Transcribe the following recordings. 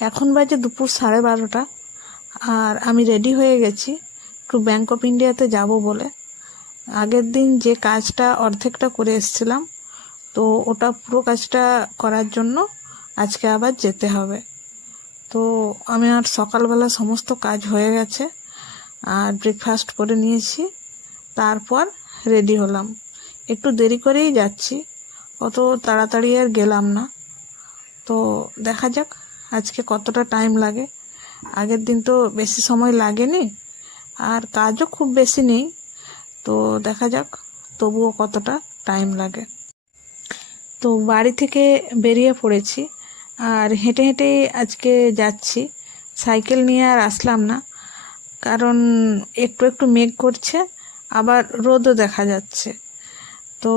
এখন বাজে দুপুর 12:30। আর আমি রেডি হয়ে গেছি একটু ব্যাংক অফ ইন্ডিয়াতে যাব বলে। আগের দিন যে কাজটা অর্ধেকটা করে এসেছিলাম, তো ওটা পুরো কাজটা করার জন্য আজকে আবার যেতে হবে। তো আমি আর সকালবেলা সমস্ত কাজ হয়ে গেছে, আর ব্রেকফাস্ট করে নিয়েছি, তারপর রেডি হলাম। একটু দেরি করেই যাচ্ছি, অত তাড়াতাড়ি আর গেলাম না। তো দেখা যাক আজকে কতটা টাইম লাগে। আগের দিন তো বেশি সময় লাগেনি, আর কাজও খুব বেশি নেই। তো দেখা যাক তবুও কতটা টাইম লাগে। তো বাড়ি থেকে বেরিয়ে পড়েছি, আর হেঁটে হেঁটে আজকে যাচ্ছি। সাইকেল নিয়ে আর আসলাম না, কারণ একটু একটু মেঘ করছে, আবার রোদও দেখা যাচ্ছে। তো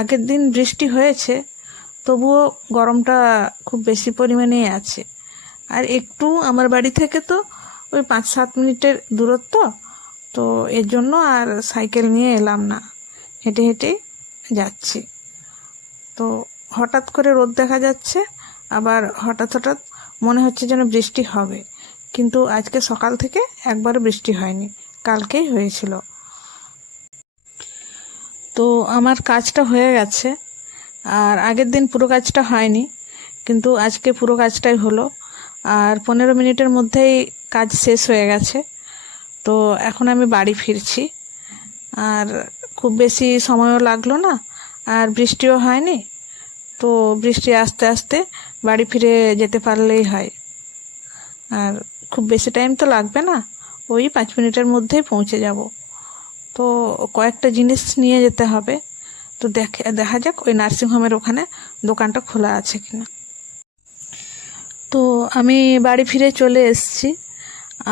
আগের দিন বৃষ্টি হয়েছে, তবুও গরমটা খুব বেশি পরিমাণেই আছে। আর একটু আমার বাড়ি থেকে তো ওই 5-7 মিনিটের দূরত্ব, তো এর জন্য আর সাইকেল নিয়ে এলাম না, হেঁটে হেঁটেই যাচ্ছি। তো হঠাৎ করে রোদ দেখা যাচ্ছে, আবার হঠাৎ হঠাৎ মনে হচ্ছে যেন বৃষ্টি হবে, কিন্তু আজকে সকাল থেকে একবারও বৃষ্টি হয়নি, কালকেই হয়েছিল। তো আমার কাজটা হয়ে গেছে, আর আগের দিন পুরো কাজটা হয়নি, কিন্তু আজকে পুরো কাজটাই হলো। আর 15 মিনিটের মধ্যেই কাজ শেষ হয়ে গেছে। তো এখন আমি বাড়ি ফিরছি, আর খুব বেশি সময়ও লাগলো না, আর বৃষ্টিও হয়নি। তো বৃষ্টি আস্তে আস্তে বাড়ি ফিরে যেতে পারলেই হয়। আর খুব বেশি টাইম তো লাগবে না, ওই 5 মিনিটের মধ্যেই পৌঁছে যাব। তো কয়েকটা জিনিস নিয়ে যেতে হবে, তো দেখা যাক ওই নার্সিংহোমের ওখানে দোকানটা খোলা আছে কিনা। তো আমি বাড়ি ফিরে চলে এসেছি,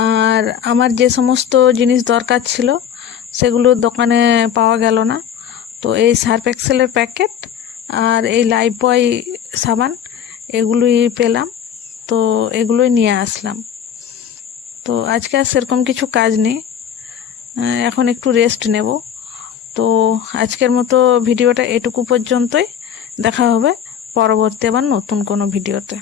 আর আমার যে সমস্ত জিনিস দরকার ছিল সেগুলো দোকানে পাওয়া গেল না। তো এই সার্ফ এক্সেলের প্যাকেট আর এই লাইফবয় সাবান, এগুলোই পেলাম, তো এগুলোই নিয়ে আসলাম। তো আজকে আর সেরকম কিছু কাজ নেই, এখন একটু রেস্ট নেব। তো আজকের মতো ভিডিওটা এটুকু পর্যন্তই। দেখা হবে পরবর্তী আবার নতুন কোনো ভিডিওতে।